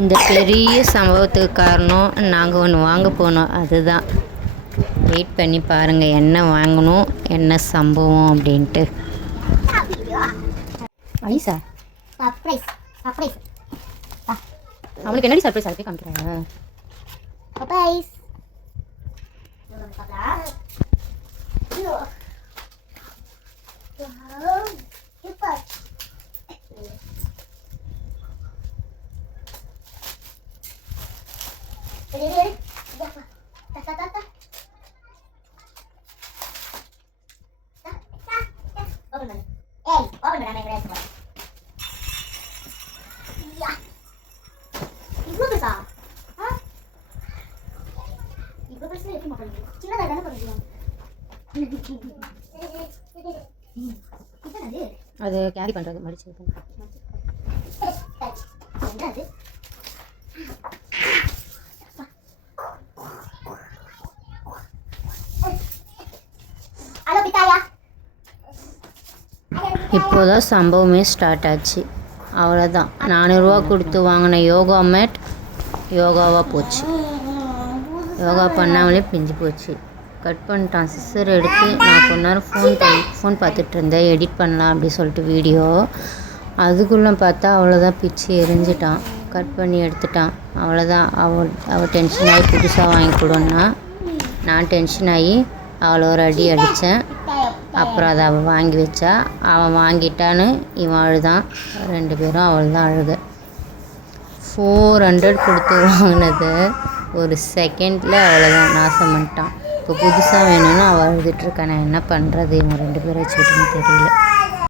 இந்த பெரிய சம்பவத்துக்கு காரணம் நாங்கள் ஒன்று வாங்க போனோம். அதுதான் வெயிட் பண்ணி பாருங்கள் என்ன வாங்கணும் என்ன சம்பவம் அப்படின்ட்டு. ஐசா சர்ப்ரைஸ் சர்ப்ரைஸ் அவனுக்கு என்னடி சர்ப்ரைஸ் அதுக்கே காமிக்கிறாங்க. சர்ப்ரைஸ் அது கேரி பண்ணுறது மடிச்சு இப்போதான் சம்பவமே ஸ்டார்ட் ஆச்சு. அவ்வளோதான், 400 ரூபா கொடுத்து வாங்கின யோகா மேட் யோகாவாக போச்சு. யோகா பண்ணாமலே பிஞ்சு போச்சு. கட் பண்ணிட்டான். சிஸ்டர் எடுத்து நான் கொஞ்ச நேரம் ஃபோன் பார்த்துட்டு இருந்தேன், எடிட் பண்ணலாம் அப்படி சொல்லிட்டு வீடியோ. அதுக்குள்ளே பார்த்தா அவ்வளோதான், பிச்சு எரிஞ்சிட்டான். கட் பண்ணி எடுத்துட்டான். அவ்வளோதான். அவள் டென்ஷன் ஆகி புதுசாக வாங்கி கொடுன்னா நான் டென்ஷன் ஆகி அவளை ஒரு அடி அடித்தேன். அப்புறம் அதை அவள் வாங்கி வச்சா. அவன் வாங்கிட்டான்னு இவன் அழுதான். 2 பேரும் அவள் தான் அழுக. 400 கொடுத்து வாங்கினது ஒரு செகண்டில் அவ்வளோதான் நாசம் பண்ணிட்டான். இப்போ புதுசாக வேணும்னு அவள் அழுதுட்டுருக்கா. நான் என்ன பண்ணுறது, இவங்க 2 பேரை வச்சுக்கிட்டுன்னு தெரியல.